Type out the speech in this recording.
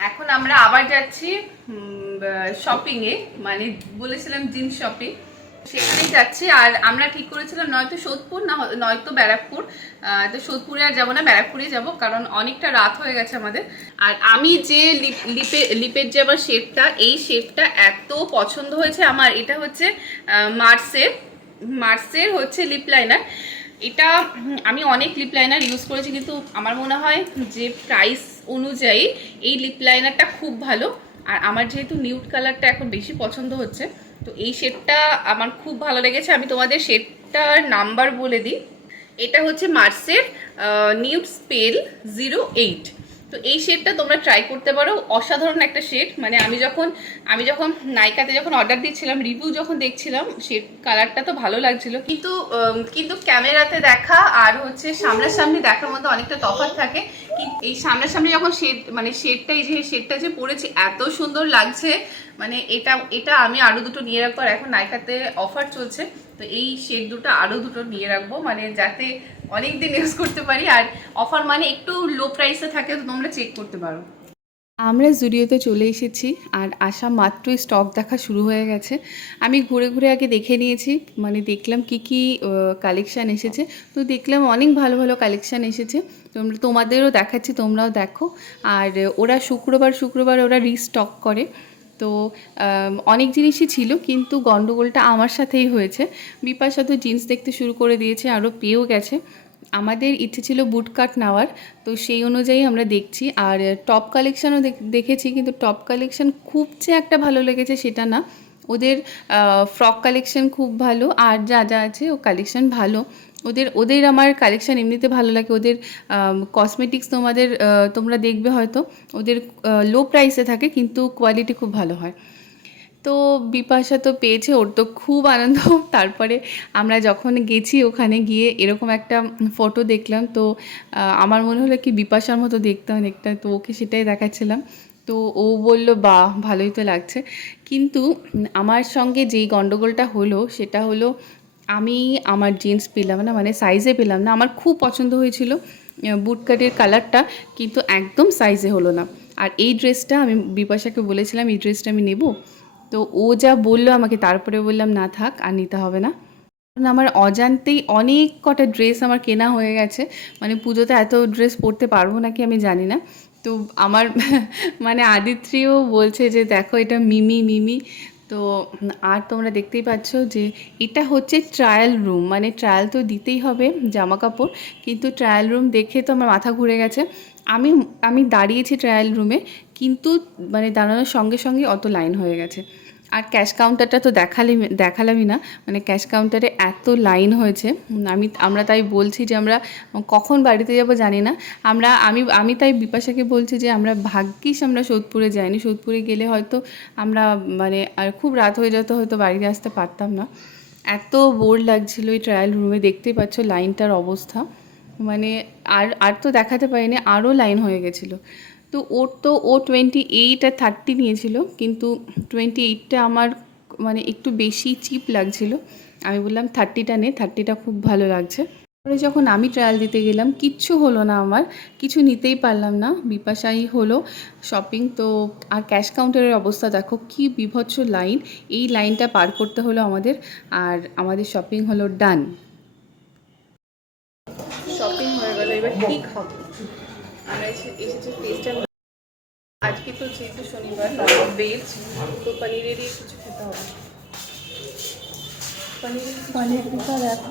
এখন আমরা আবার যাচ্ছি শপিং এ। মানে বলেছিলাম জিন্স শপিং সেখানেই যাচ্ছি। আর আমরা ঠিক করেছিলাম নয়তো সোদপুর, না নয়তো ব্যারাকপুর। তো সোদপুরে আর যাব না ব্যারাকপুরেই যাব, কারণ অনেকটা রাত হয়ে গেছে আমাদের। আর আমি যে লিপ- লিপে লিপের যে আমার শেপটা এই শেপটা এত পছন্দ হয়েছে আমার। এটা হচ্ছে মার্সের মার্সের হচ্ছে লিপ লাইনার এটা, আমি অনেক লিপ লাইনার ইউজ করেছি, কিন্তু আমার মনে হয় যে প্রাইস অনুযায়ী এই লিপ লাইনারটা খুব ভালো। আর আমার যেহেতু নিউড কালারটা এখন বেশি পছন্দ হচ্ছে, তো এই শেডটা আমার খুব ভালো লেগেছে। আমি তোমাদের শেডটার নাম্বার বলে দিই। এটা হচ্ছে মার্সের নিউড স্পেল জিরো এইট তো এই শেডটা তোমরা ট্রাই করতে পারো। অসাধারণ একটা শেড মানে আমি যখন আমি যখন নাইকাতে যখন অর্ডার দিচ্ছিলাম রিভিউ যখন দেখছিলাম শেড কালারটা তো ভালো লাগছিল। কিন্তু কিন্তু ক্যামেরাতে দেখা আর হচ্ছে সামনাসামনি দেখার মধ্যে অনেকটা তফাৎ থাকে। কিন্তু এই সামনাসামনি যখন শেড মানে শেডটা এই যে শেডটা যে পড়েছে এত সুন্দর লাগছে। মানে এটা এটা আমি আরও দুটো নিয়ে রাখব আর এখন নাইকাতে অফার চলছে। তো এই শেড দুটো আরও দুটো নিয়ে রাখব। মানে যাতে অনেক দিন ইউজ করতে পারি। আর অফার মানে একটু লো প্রাইসে থাকে, তো তোমরা চেক করতে পারো। আমরা জুডিওতে চলে এসেছি আর আসা মাত্রই স্টক দেখা শুরু হয়ে গেছে। আমি ঘুরে ঘুরে আগে দেখে নিয়েছি মানে দেখলাম কি কি কালেকশান এসেছে। তো দেখলাম অনেক ভালো ভালো কালেকশান এসেছে। তোমরা, তোমাদেরও দেখাচ্ছি, তোমরাও দেখো। আর ওরা শুক্রবার শুক্রবার ওরা রিস্টক করে। তো অনেক জিনিসই ছিল, কিন্তু গন্ডগোলটা আমার সাথেই হয়েছে। বিপাশা তো জিন্স দেখতে শুরু করে দিয়েছে, আরও পেয়েও গেছে। আমাদের ইচ্ছে ছিল বুট কাট নেওয়ার, তো সেই অনুযায়ী আমরা দেখছি। আর টপ কালেকশানও দেখেছি, কিন্তু টপ কালেকশান খুব যে একটা ভালো লেগেছে সেটা না। ওদের ফ্রক কালেকশন খুব ভালো, আর যা যা আছে ও কালেকশন ভালো। ওদের ওদের আমার কালেকশন এমনিতে ভালো লাগে। ওদের কসমেটিক্স তোমাদের তোমরা দেখবে হয়তো, ওদের লো প্রাইসে থাকে, কিন্তু কোয়ালিটি খুব ভালো হয়। তো বিপাশা তো পেয়েছে, ওর তো খুব আনন্দ। তারপরে আমরা যখন গেছি ওখানে গিয়ে এরকম একটা ফটো দেখলাম, তো আমার মনে হলো কি বিপাশার মতো দেখতে অনেকটা, তো ওকে সেটাই দেখাচ্ছিলাম। তো ও বলল, বাহ, ভালোই তো লাগছে। কিন্তু আমার সঙ্গে যেই গণ্ডগোলটা হলো, সেটা হলো আমি আমার জিন্স পেলাম না মানে সাইজে পেলাম না। আমার খুব পছন্দ হয়েছিল বুট কাটের কালারটা কিন্তু একদম সাইজে হলো না। আর এই ড্রেসটা আমি বিপাশাকে বলেছিলাম, এই ড্রেসটা আমি নেব? তো ও যা বলল আমাকে তারপরে বললাম, না থাক, আর নিতে হবে না। কারণ আমার অজান্তেই অনেক কটা ড্রেস আমার কেনা হয়ে গেছে। মানে পুজোতে এত ড্রেস পরতে পারব নাকি আমি জানি না। তো আমার মানে আদিত্রিও বলছে যে, দেখো, এটা মিমি মিমি। তো আর তোমরা দেখতেই পাচ্ছ যে, এটা হচ্ছে ট্রায়াল রুম মানে ট্রায়াল তো দিতেই হবে জামা কাপড় কিন্তু ট্রায়াল রুম দেখে তো আমার মাথা ঘুরে গেছে। আমি আমি দাঁড়িয়েছি ট্রায়াল রুমে কিন্তু মানে দাঁড়ানোর সঙ্গে সঙ্গে অত লাইন হয়ে গেছে। আর ক্যাশ কাউন্টারটা তো দেখালি, দেখালামই না। মানে ক্যাশ কাউন্টারে এত লাইন হয়েছে। আমি, আমরা তাই বলছি যে আমরা কখন বাড়িতে যাব জানি না। আমরা, আমি আমি তাই বিপাশাকে বলছি যে আমরা ভাগ্যিস আমরা সোদপুরে যাইনি। সোদপুরে গেলে হয়তো আমরা মানে আর খুব রাত হয়ে যেত, হয়তো বাড়িতে আসতে পারতাম না। এত বোর লাগছিল এই ট্রায়াল রুমে দেখতেই পাচ্ছ লাইনটার অবস্থা। মানে আর আর তো দেখাতে পারিনি আরও লাইন হয়ে গেছিল। তো ওর তো ও টোয়েন্টি এইট আর থার্টি নিয়েছিল, কিন্তু টোয়েন্টি এইটটা আমার মানে একটু বেশি চিপ লাগছিল। আমি বললাম থার্টিটা নে থার্টিটা খুব ভালো লাগছে। পরে যখন আমি ট্রায়াল দিতে গেলাম, কিচ্ছু হলো না আমার, কিছু নিতেই পারলাম না, বিপাশাই হলো শপিং তো আর ক্যাশ কাউন্টারের অবস্থা দেখো, কি বিভৎস লাইন এই লাইনটা পার করতে হলো আমাদের, আর আমাদের শপিং হলো ডান শপিং হয়ে গেল, এবার কি খাব? আমরা এসে এসেছি টেস্টার আজকে তো যেহেতু শনিবার ভেজ তো পনিরেরই কিছু খেতে হবে পনির পনির টিকা রাখো